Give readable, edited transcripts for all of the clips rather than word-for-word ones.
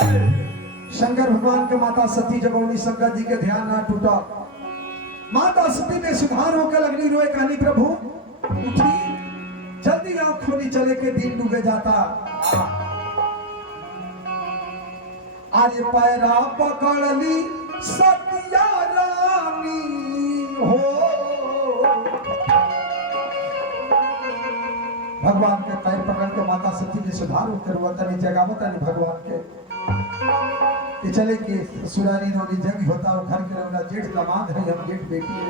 शंकर भगवान के माता सती जगौनी शंकर जी के ध्यान ना टूटा। माता सती में सुधार होकर लगनी रोए कहनी प्रभु उठी जल्दी आंख खोली चले के दिन डूबे जाता। आज पैरा पकड़ ली सतिया रानी हो। भगवान के पैर पकड़ के माता सती ने सुधार होकर वतनी जगावतनी भगवान के कि चले कि ससुरारी नौनी जग होता और घर के रौला जेठ दामाद है हम जेठ बेटी है।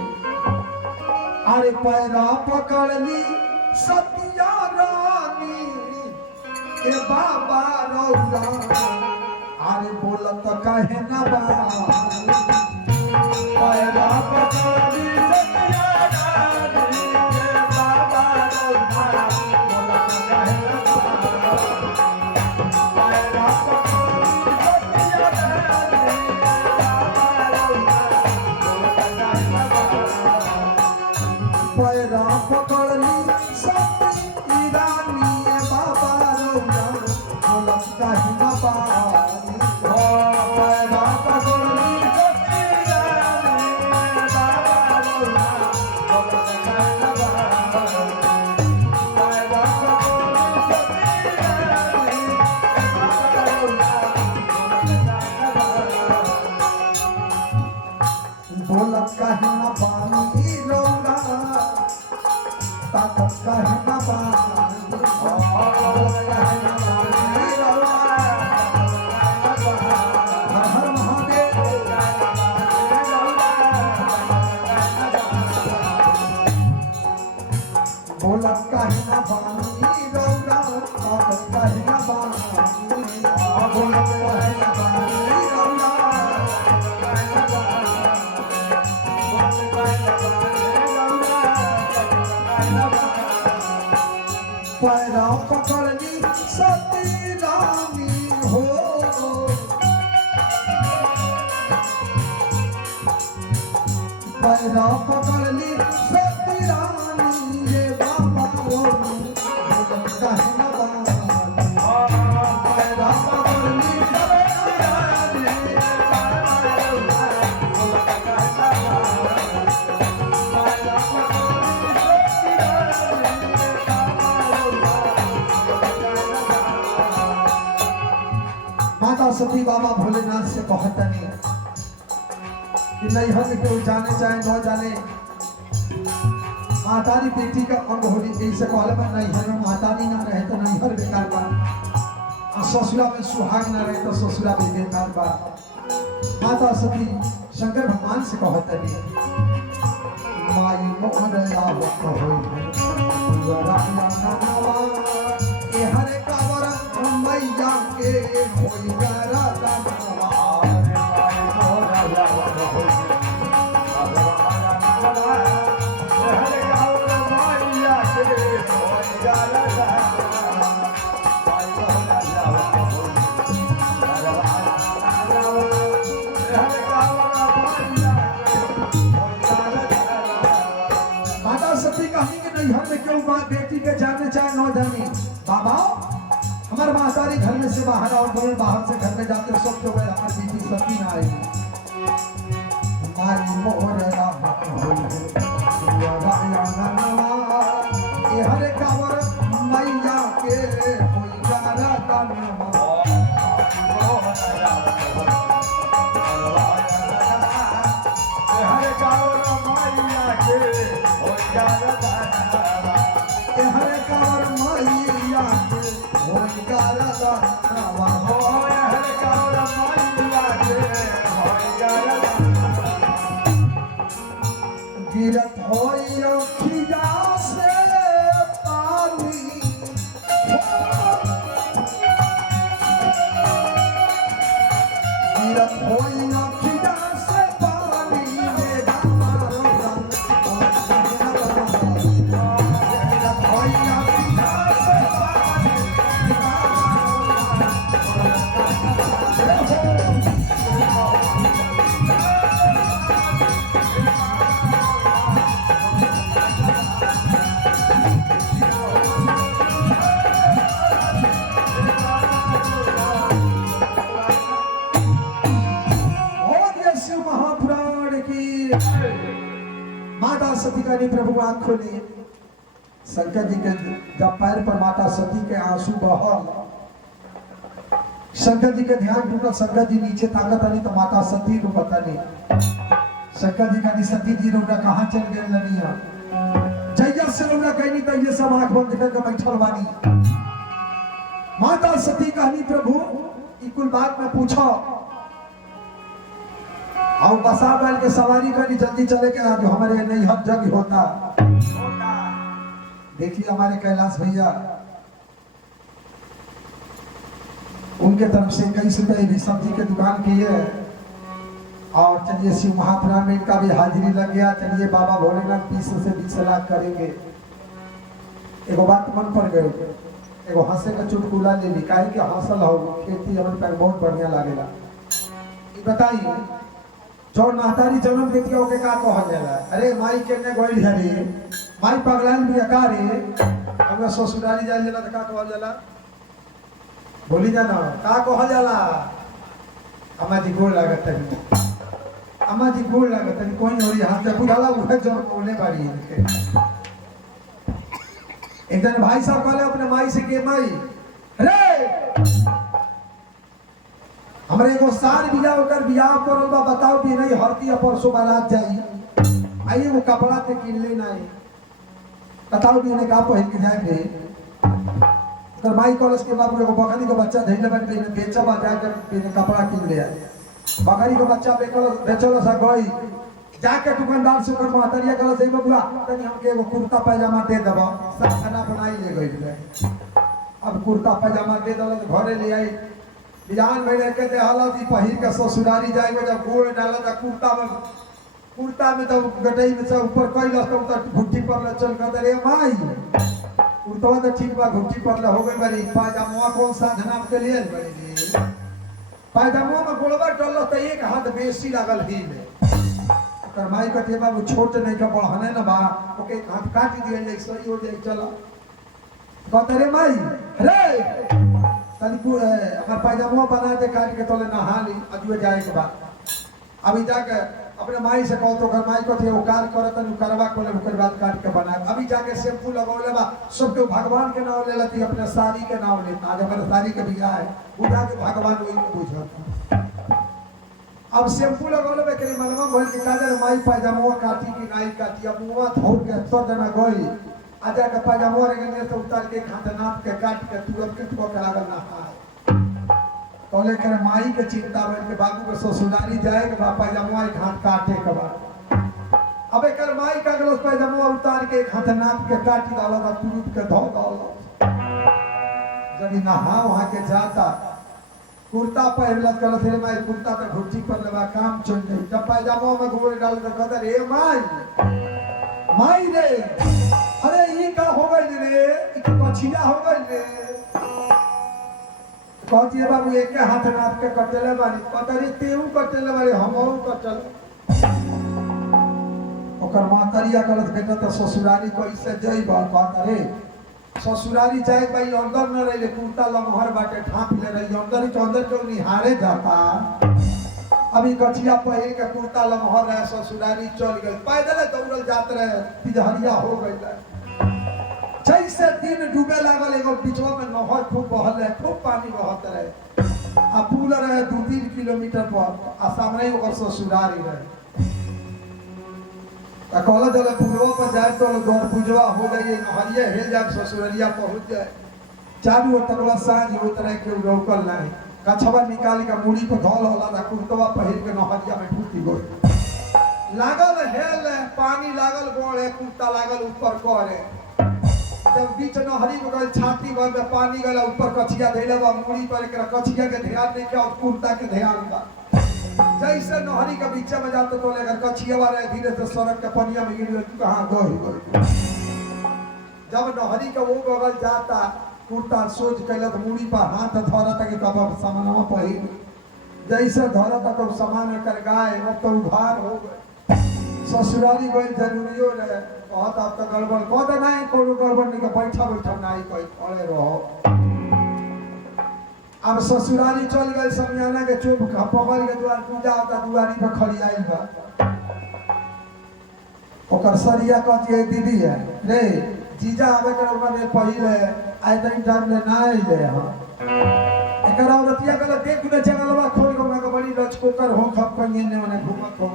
अरे पैरा पकड़ ली सतिया रानी ए बाबा रौला अरे बोलत कहे ना बा पैरा पकड़ ली सतिया रानी ए बाबा रौला बोलत कहे ना बा पैरा पैरा पकड़ ली सती रानी बाबा रौला बोलत कहे ना बानी। पैरा पकड़ ली सती रानी बाबा रौला बोलत कहे ना बानी। पैरा पकड़ ली सती रानी बाबा रौला बोलत कहे ना बानी रौला ताकत कहे ना बानी। बोलत कहे ना बानी रौला हर हर महादेव बोलत कहे ना बानी रौला ताकत कहे ना बानी। बोलत कहे ना बानी रौला पैरा पकड़ ली सती रानी हो। पैरा पकड़ ली सती रानी ये बाबा रोनी कहे ना बानी। पैरा पकड़ ली सती रानी बाबा रोनी कहे ना माता सती बाबा भोलेनाथ से कहतनी कि नैहर में केहू जाने चाहे न जाने मातारी बेटी का अंग होली ऐसे कहले पर नैहर में मातारी ना रहे तो नैहर बेकार बा और ससुरा में सुहाग ना रहे तो ससुरा भी बेकार बा। माता सती शंकर भगवान से कहतनी माई मोहन आवत होई राया नावा ए हरे कावर मैया के होई गरा दानवा। माता सती कही कि नैहर में क्यों बेटी के जाने चाहे न जाने बाबा हमारे मातारी घर में से बाहर और बोले बाहर से घर में जाते सब तो गए हमारी बेटी सती ना आई। मारी मोहरा ए हरे कावर मैया के होई गरा दानवा। ए हरे कावर मैया के होई गरा दानवा। ए हरे कावर मैया के होई गरा दानवा। हो ए हरे कावर मैया के होई गरा दानवा। गिरत होई अखिया से पानी सती का नहीं प्रभु आंख खोली। शंकर जी के जब पैर पर माता सती के आंसू बहल, शंकर जी के ध्यान टूटल। शंकर जी नीचे ताकत आनी तो माता सती को पता नहीं। शंकर जी का सती जी रोड़ा कहाँ चल गए लनिया। जैया से रोड़ा कहनी तो ये सब आंख बंद करके बैठल बानी। माता सती कहनी प्रभु कुल बात में पूछो और बसा बैल के सवारी करी जल्दी चले के जो हमारे नहीं हर जगह होता। देखिए हमारे कैलाश भैया उनके तरफ से 21 रुपए भी सब्जी के दुकान की है। और चलिए शिव महापुराण में इनका भी हाजिरी लग गया। चलिए बाबा भोलेनाथ 20 से 20 लाख करेंगे। एगो बात मन पर गए, एगो हंसे का चुटकुला ले ली काहे कि हंसल हो खेती हमन पर बहुत बढ़िया लागेला। बताइए जो नातारी जन्म देती है ओके का कहल जाला? अरे माई के ने गइल हरे माई पगलान भी अकारे हमरा ससुराली जाई जाला त का कहल जाला? बोली जाना का कहल जाला? अम्मा जी गोड़ लागत है, अम्मा जी गोड़ लागत है। कोई और हाथ से बुझाला उहे जोर बोले बाड़ी इनके। एक दिन भाई साहब कहले अपने माई से के माई रे हमरे एगो सार बियाह ओकर बियाह करल बा, बताओ भी नहीं हरती परसों बारात जाई आई एगो कपड़ा ते किन ले नहीं, बताओ भी ने का पहिन के जाए रे। तर माई कॉलेज के बाबू एगो बकरी के बच्चा धइले बन के बेचा बा जाकर बिने कपड़ा किन ले आए। बकरी के बच्चा बेचल सा गई जाके दुकानदार से ओकर महतरिया कहल से बबुआ तनी हमके एगो कुर्ता पैजामा दे देबो। सब खाना बनाई ले गई। अब कुर्ता पैजामा दे दल तो घरे ले आई। बिहान में लेके दे हालत ई पहिर के ससुरारी जाए जब गोड़ डाला त कुर्ता में तो गटई में से ऊपर कइल तो घुट्टी पर चल कर रे माई कुर्ता तो ठीक बा घुट्टी पर हो गई बड़ी पैजामा कौन सा धनाम के लिए बड़ी पैजामा में गोलवा डल तो एक हाथ बेसी लागल ही में। तर माई कहते बाबू छोट नहीं का बढ़ने ना बा ओके हाथ काट दिया जाए सही हो जाए चला। कहते रे माई रे तनी को हमार पैजामा बना दे काट के तोले नहा ली अजुए जाए के बाद। अभी जाके अपने माई से कहो तो घर माई कहते वो कार करत न करवा कोले ओकर बाद काट के बना। अभी जाके शैम्पू लगौले बा सब के भगवान के नाम ले लेती अपने साड़ी के नाम लेता। आज हमारे साड़ी के बियाह है बुढ़ा के भगवान वही में बुझता। अब शैम्पू लगौले बे करे मनवा भइल के काजर माई पैजामा काटी की नाई काटी। अब मुआ धोर के तो जना गई आजा के पैजामा रे ने तो उतार के खाते नाप के काट के तुरंत के ठोक लागल ना हाय तो लेकर माई के चिंता भइल के बाबू के ससुरारी जाए के बा पैजामा एक हाथ काटे के बा। अब एकर माई का गलस पैजामा उतार के एक हाथ नाप के काटी डाला बा तुरंत के धो डाला। जब नहा वहां के जाता कुर्ता पहनला कल थे माई कुर्ता पे घुट्टी पर लगा काम चल गई। जब पैजामा में गोड़ डाल के कहता रे माई रे अरे ये का हो गई रे कछिया हो गई रे। कहती है बाबू एक हाथ नाप के कटले बानी पता रे तेऊ कटले बारे हमहू कटल। ओकर मातरिया गलत बेटा तो ससुरारी कैसे जइबा कहता रे ससुरारी जाए भाई अंदर न रही कुर्ता लमहर बाटे ढांप ले रही अंदर तो अंदर क्यों निहारे जाता। अभी कछिया पहिर के कुर्ता लमहर रहे ससुरारी चल गई पैदल दौड़ल जात रहे तिजहरिया हो गई। जैसे दिन डूबे लागल एगो बिचवा में नहर खूब बहल रहे खूब पानी बहत रहे आ पुल रहे 2-3 किलोमीटर पर आ सामने ओकर ससुरारी रहे। कहला जब पुलवा पर जाए तो द्वार पूजवा हो गई नहरिया हेल जाए ससुररिया पहुंच जाए चारू ओर तकला सांझ होत रहे के रोकल नहीं कछवा निकाल के मुड़ी पर धौल होला ता कुर्तवा पहिर के नहरिया में ढूटी गई लागल हेल पानी लागल गोड़े कुर्ता लागल ऊपर करे। जब बीच नहरी में गल छाती भर में पानी गला ऊपर कछिया धैले बा मुड़ी पर एकरा कछिया के ध्यान नहीं किया और कुर्ता के ध्यान बा। जैसे नहरी के बीच में जाते तो लेकर कछिया वाले धीरे से सड़क के पनिया में गिर कहां गई। जब नहरी के वो बगल जाता कुर्ता सोच कैल तो मुड़ी पर हाथ धरा तक कब सामानवा पहिर जैसे धरा तक सामान कर गाय अब तो उघार हो गए। ससुरारी गई जरूरियो रहे कहत अब तो गड़बड़ कहते नहीं कोनो गड़बड़ नहीं बैठा बैठा नहीं कहीं खड़े रहो। अब ससुरारी चल गए समियाना के चुप पकड़ के द्वार पूजा होता दुआरी पर खड़ी आई बा ओकर सरिया कहती है दीदी है रे जीजा आवे कर माने पहिले आइ तनी टाइम ले ना आइले हां एकरा औरतिया गला देख ले जंगलवा खोल के मैं बड़ी लचको कर हो खप कन्ये ने मने घूमत हो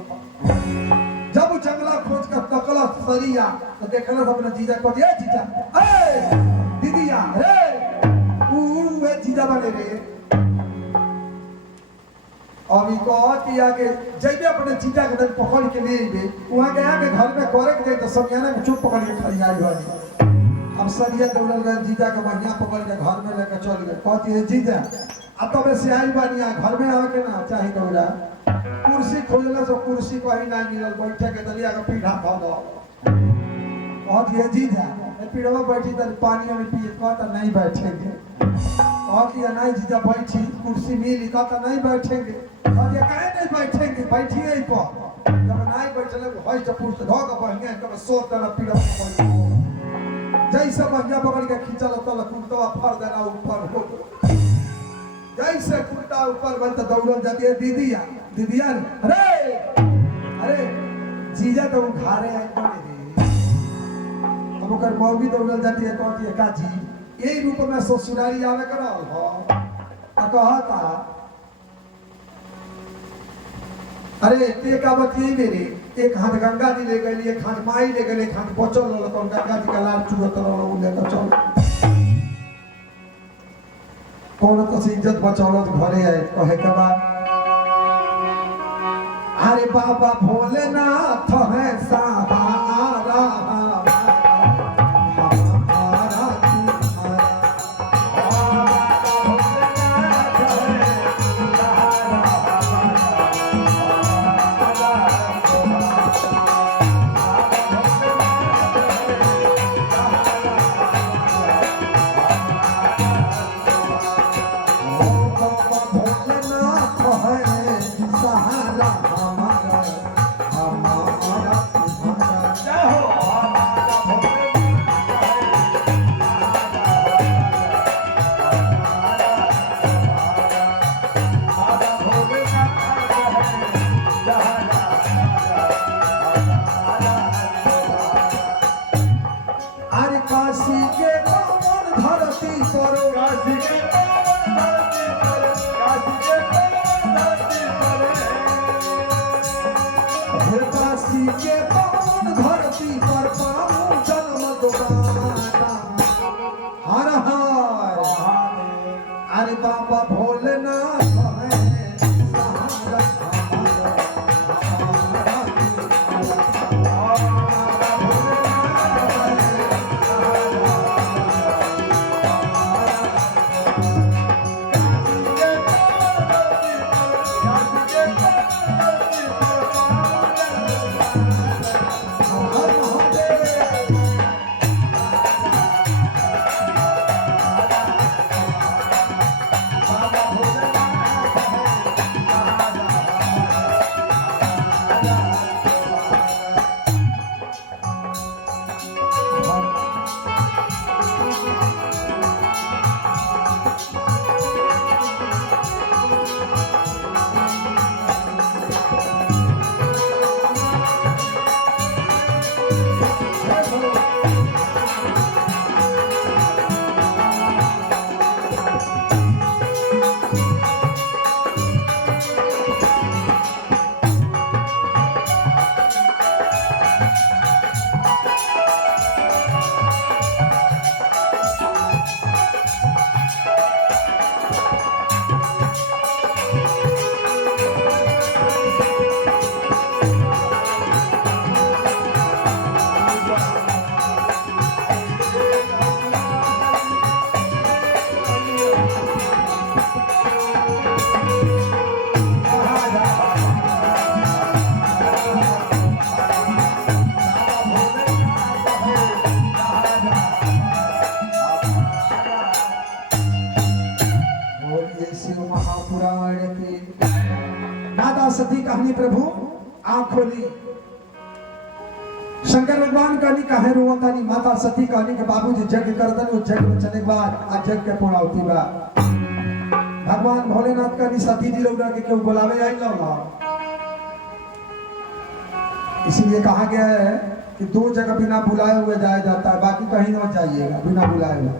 जब जंगला खोज कर तकला सरिया तो देखला अपने जीजा को दिए जीजा ए दीदिया रे वे जीजा बने रे अभी कहती आके जब अपने जीजा के दिन पकड़ के ले आइबे वहां गया के घर में करे के तो समियाना में चुप पकड़ के खड़ी आई वाली हम सरिया दौड़ल गए जीजा के बढ़िया पकड़ के घर में लेकर चल गए कहती है जीजा अब तो से आई बानी घर में आवे के ना चाहे दौड़ा कुर्सी खोजला तो कुर्सी कहीं ना मिलल बैठे के दलिया का पीढ़ा खा दो कहती है जीजा पीढ़वा बैठी तो पानी में पिए कहता नहीं बैठेंगे कहती है नहीं जीजा बैठी कुर्सी मिली कहता नहीं बैठेंगे कहती है काहे नहीं बैठेंगे बैठिए ही पर जब नहीं बैठले हई तो पुष्ट धो के बढ़िया कब सोत देना पीढ़वा पकड़ जैसे बढ़िया पकड़ के खींचल तो कुर्तवा फर देना ऊपर हो जैसे कुर्ता ऊपर बन तो दौड़ल जाती है दीदिया अरे अरे जीजा तो घारे आई बने रे अब ओकर मौगी दौड़ल जाती है कहती है काजी यही रूप में ससुरारी आवे करल हो कहता अरे ते का बतिये मेरे एक हाथ गंगा जी ले गई एक हाथ माई ले गई एक हाथ बचल रहा तो गंगा जी का लाल चुरत रहा लेकर चल कौन तो से इज्जत बचौलत घरे आए कहे के बाद अरे बाबा भोलेनाथ है सहारा अरे बाबा भोलेनाथ सती कहानी प्रभु आंख खोली शंकर भगवान कहनी काहे रोवतानी माता सती कहनी के बाबूजी यज्ञ करदन वो यज्ञ में चले के बाद आज यज्ञ के पूर्णाहुति बा भगवान भोलेनाथ कहनी सती जी लोग के क्यों बुलावे आई लो इसलिए कहा गया है कि 2 जगह बिना बुलाए हुए जाया जाता है, बाकी कहीं न जाइएगा बिना बुलाए हुए।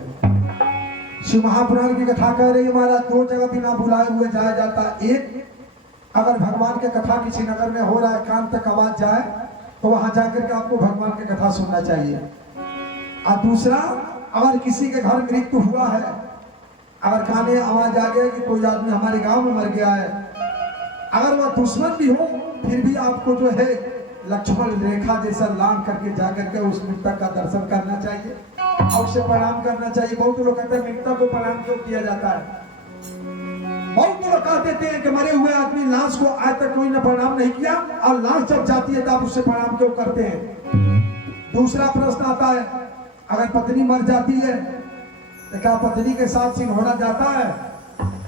शिव महापुराण की कथा कह रही है महाराज 2 जगह बिना बुलाए हुए जाया जाता है। एक, अगर भगवान की कथा किसी नगर में हो रहा है, कान तक आवाज जाए तो वहां जाकर के आपको भगवान की कथा सुनना चाहिए। और दूसरा, अगर किसी के घर मृत्यु हुआ है, अगर काने आवाज आ गया कि कोई आदमी हमारे गांव में मर गया है, अगर वह दुश्मन भी हो फिर भी आपको जो है लक्ष्मण रेखा जैसा लांग करके जाकर के उस मृतक का दर्शन करना चाहिए और उसे प्रणाम करना चाहिए। बहुत लोग कहते हैं मृतक को प्रणाम क्यों किया जाता है? बहुत लोग कह देते हैं कि मरे हुए आदमी लाश को आज तक कोई ने प्रणाम नहीं किया और लाश जब जाती है तो आप उससे प्रणाम क्यों करते हैं? दूसरा प्रश्न आता है, अगर पत्नी मर जाती है तो क्या पत्नी के साथ सिंघोड़ा जाता है?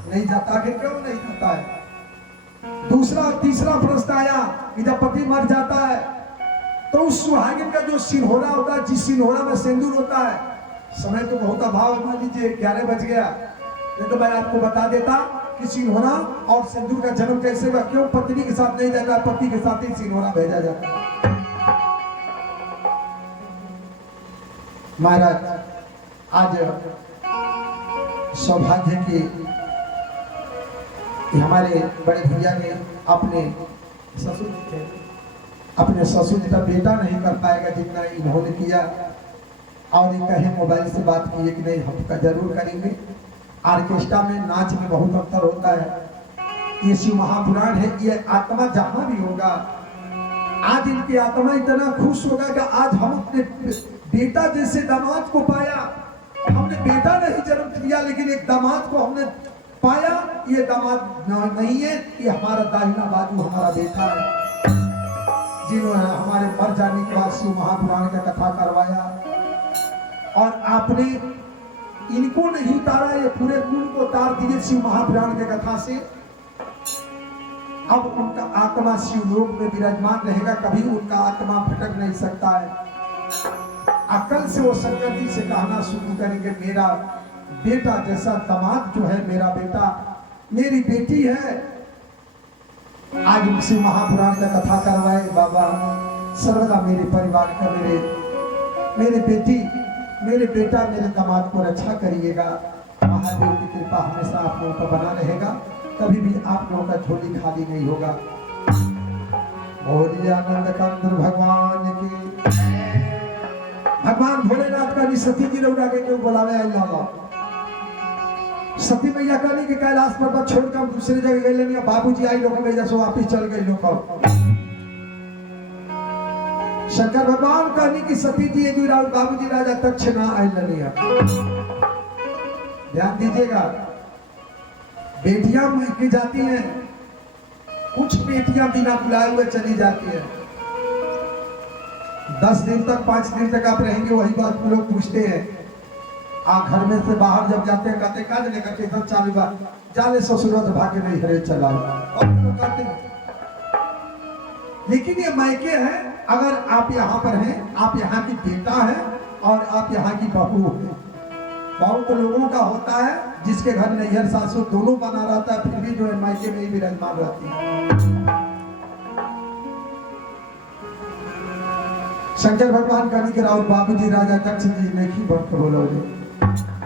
नहीं जाता। आखिर क्यों नहीं जाता है? दूसरा तीसरा प्रश्न आया कि जब पति मर जाता है तो उस सुहागिन का जो सिंघोड़ा होता है, जिस सिंघोड़ा में सिंदूर होता है, समय तो बहुत अभाव, मान लीजिए 11 बज गया, नहीं तो मैं आपको बता देता कि सिंघोड़ा और सिंदूर का जन्म कैसे हुआ, क्यों पत्नी के साथ नहीं जाता, पति के साथ ही सिंघोड़ा भेजा जाता है। महाराज आज सौभाग्य की हमारे बड़े भैया ने अपने ससुर जी का बेटा नहीं कर पाएगा जितना इन्होंने किया, और ये कहे मोबाइल से बात की कि नहीं हम जरूर करेंगे। ऑर्केस्ट्रा में नाच में बहुत अंतर होता है। ये शिव महापुराण है, ये आत्मा जहां भी होगा, आज इनकी आत्मा इतना खुश होगा कि आज हम अपने बेटा जैसे दामाद को पाया। हमने बेटा नहीं जन्म दिया लेकिन एक दामाद को हमने पाया। ये दामाद नहीं है, ये हमारा दाहिना बाजू हमारा बेटा है, जिन्होंने हमारे मर जाने के बाद शिव महापुराण का कथा करवाया। और आपने इनको नहीं उतारा, ये पूरे कुल को उतार दिए शिव महापुराण के कथा से। अब उनका आत्मा शिव लोक में विराजमान रहेगा, कभी उनका आत्मा भटक नहीं सकता है। अकल से वो शंकर जी से कहना शुरू करेंगे, मेरा बेटा जैसा दामाद जो है मेरा बेटा, मेरी बेटी है। आज शिव महापुराण का कथा करवाए बाबा, सर्वदा मेरे परिवार का, मेरे बेटी, मेरे बेटा, मेरे दामाद को रक्षा करिएगा। महादेव की कृपा हमेशा आप लोगों का बना रहेगा, कभी भी आप लोगों का झोली खाली नहीं होगा। बोलिए आनंद कंद भगवान की। भगवान भोलेनाथ का भी सती जी लोग आगे क्यों बुलावे? अल्लाह सती मैया का नहीं कि कैलाश पर्वत छोड़कर दूसरी जगह गए लेनी, बाबूजी आई लोग भेजा सो वापिस चल गए लोग। शंकर भगवान कहनी कि सती जी बाबूजी राजा तक्ष ना आए लनिया। ध्यान दीजिएगा, बेटियां की जाती हैं, कुछ बेटियां बिना बुलाए हुए चली जाती है। 10 दिन तक 5 दिन तक आप रहेंगे, वही बात लोग पूछते हैं। घर में से बाहर जब जाते हैं कहते काज लेकर के इधर चालू बात जाले ससुर भागे नहीं हरे चला। लेकिन ये मायके है, अगर आप यहाँ पर हैं, आप यहाँ की बेटा है और आप यहाँ की बहू है। बहुत लोगों का होता है जिसके घर नैहर सासुर दोनों बना रहता है, फिर भी जो है मायके में ही विराजमान रहती है। शंकर भगवान का नहीं कराओ, बाबूजी राजा दक्ष जी ने की बंक बोलोगे,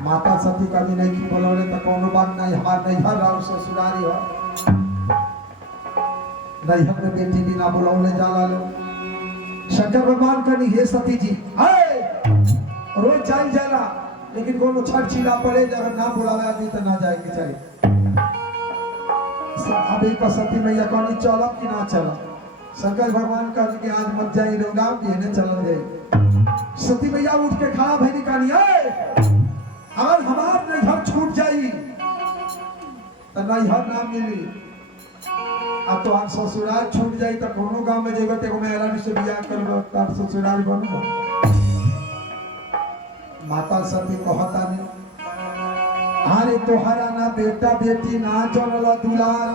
माता सती का भी नहीं की बोलोगे तो कोनो बात नहीं। हमारे नैहर राव ससुरारी हो, नैहर में बेटी बिना बुलाओले जाला लो। शंकर भगवान का नहीं, हे सती जी रोज चल जाला, लेकिन कोनो छठ छिला पड़े अगर ना बुलावे आदमी तो ना जाएगी चाहिए। अभी का सती मैया कहनी चलो कि ना चलो। शंकर भगवान का कि आज मत जाई रोगा कहने चल जाए। सती मैया उठ के खड़ा भई कहानी, अगर हमार नैहर छूट जाई तो नैहर ना मिली, अब तो हम ससुराल छूट जाई तो कोनो गांव में जेबे ते मेहरानी से बियाह करबो तार ससुराल बनबो। माता सती कहता नहीं, अरे तोहरा ना बेटा बेटी ना जनला दुलार।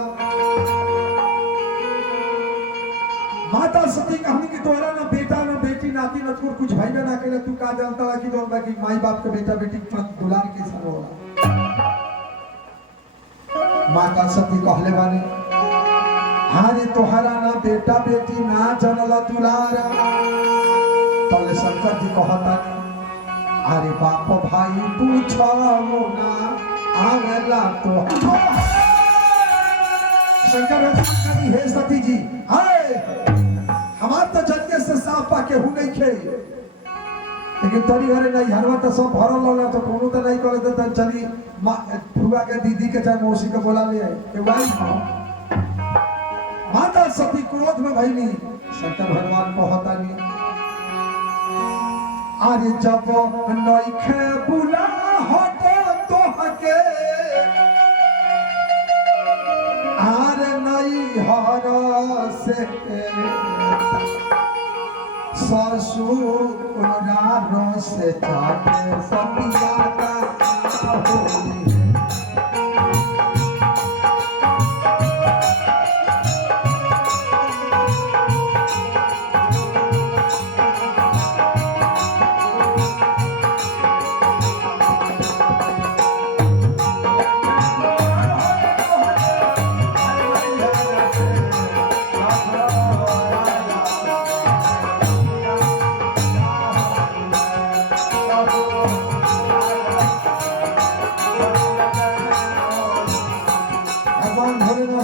माता सती कहनी कि तोहरा ना बेटा ना बेटी नाती नतकुर कुछ भाई ना केला, तू का जानता है कि तो बाकी माई बाप के बेटा बेटी पर दुलार कैसा होला। माता सती कहले बानी, अरे तोहरा ना बेटा बेटी ना जनला दुलार, तले शंकर जी कहता अरे बाप भाई पूछो ना आवेला तो शंकर भगवान हे सती जी हाय हमार तो जन्म से साफ पाके हूं नहीं खे लेकिन तोरी घरे नहीं हरवा तो सब भरल होला तो कोनो तो नहीं करे तो चली फुआ के दीदी के चाहे मौसी के बोला ले के वाई माता सती क्रोध में भइली शंकर भगवान कहता नहीं अरे जब नइखे बुला हटो तो हके आर नहीं हर से ससुराल से चाटे सतिया का होली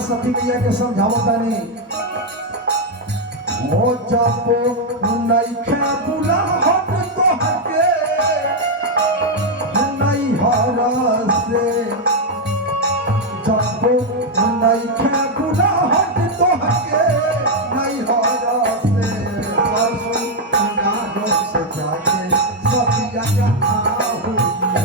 सती मैया के समझावता नहीं हो जापो नइखे बुला हट तो हके नहीं हर से जापो नइखे बुला हट तो हके नहीं हर से ससुराल से जाके सतिया का होली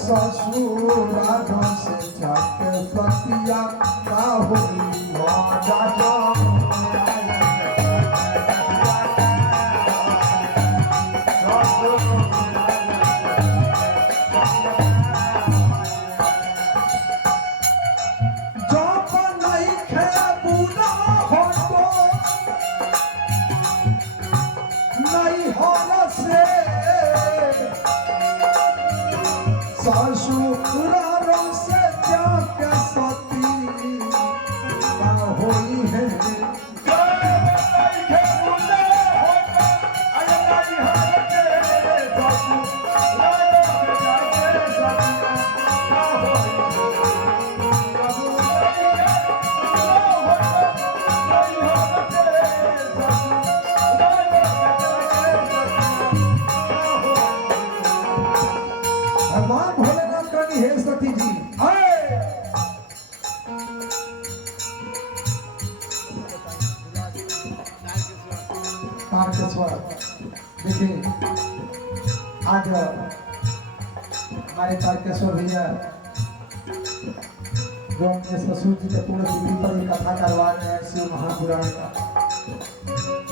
ससुराल से जाके सतिया का होली ससुराल से जाके सती का होली है भगवान भोलेनाथ कही हे सती जी तारकेश्वर देखिए आज हमारे तारकेश्वर भैया जो अपने ससुर जी के पूर्ण तिथि पर एक कथा करवा रहे हैं शिव महापुराण का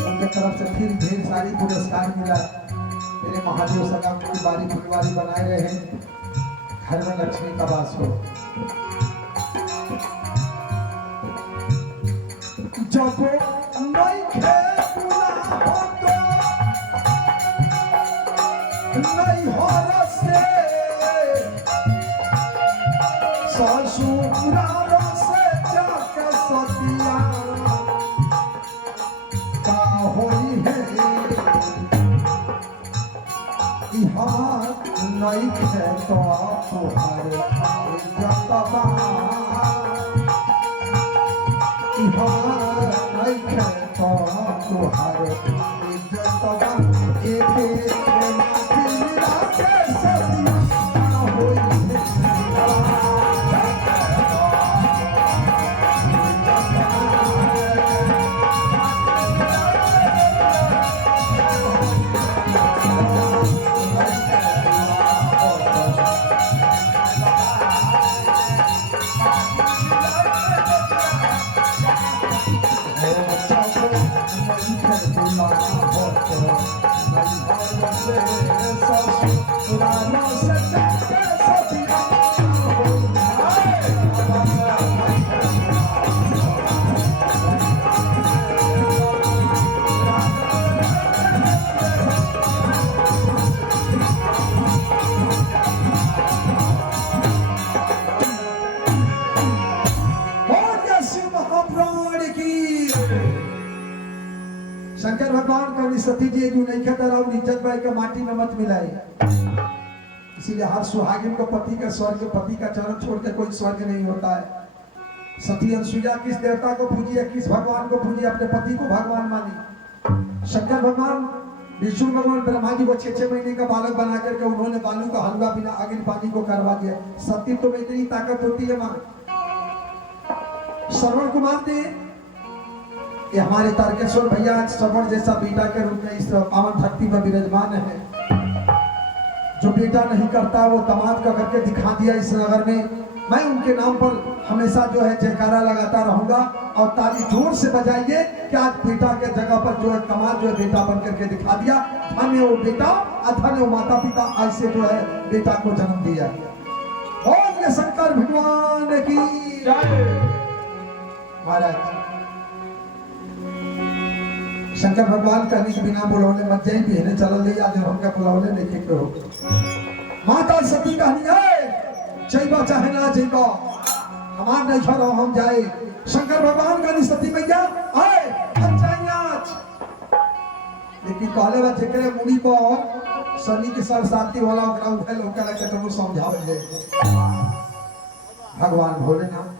उनके तरफ से फिर ढेर सारी पुरस्कार मिला मेरे महादेव सदा की बारी फुलवारी बनाए रहे घर में लक्ष्मी का वास हो जब नइखे बुला हटो नहीं हर से ससुराल से जाके सतिया का होली है नहीं खे तो तुहारे जतबा नहीं खे तो तुहारे जतबा सती जी जो नहीं कहता रहा इज्जत भाई के माटी में मत मिलाए। इसीलिए हर सुहागिन को पति का स्वर्ग, पति का चरण छोड़ के कोई स्वर्ग नहीं होता है। सती अनुसुईया किस देवता को पूजी है, किस भगवान को पूजी, अपने पति को भगवान मानी। शंकर भगवान, विष्णु भगवान ब्रह्मा जी को 6 महीने का बालक बना करके उन्होंने बालू का हलवा बिना अग्नि पानी को करवा दिया। सती तो में इतनी ताकत होती है मां। श्रवण कुमार ने, ये हमारे तारकेश्वर भैया श्रवण जैसा बेटा के रूप में इस पावन धरती में विराजमान है। जो बेटा नहीं करता वो दामाद का करके दिखा दिया इस नगर में। मैं उनके नाम पर हमेशा जो है जयकारा लगाता रहूंगा और ताली जोर से बजाइए कि आज बेटा के जगह पर जो है दामाद जो है बेटा बन करके दिखा दिया। धन्य वो बेटा, धन्य वो माता पिता ऐसे जो है बेटा को जन्म दिया। बोलिए शंकर भगवान की जय। महाराज शंकर भगवान कहने के बिना बुलौले मत जाई, बहने चल ले आज हमका बुलौले लेके के हो। माता सती कहनी है जइबा चाहे ना जइबा, हमार नहीं छोड़ो हम जाए। शंकर भगवान कहनी सती मैया आए हम जाएंगे आज। लेकिन कहले बा जेकरे मुड़ी पर शनि के सर साथी वाला ओकरा उठे लोकला के तुम समझावे। भगवान भोलेनाथ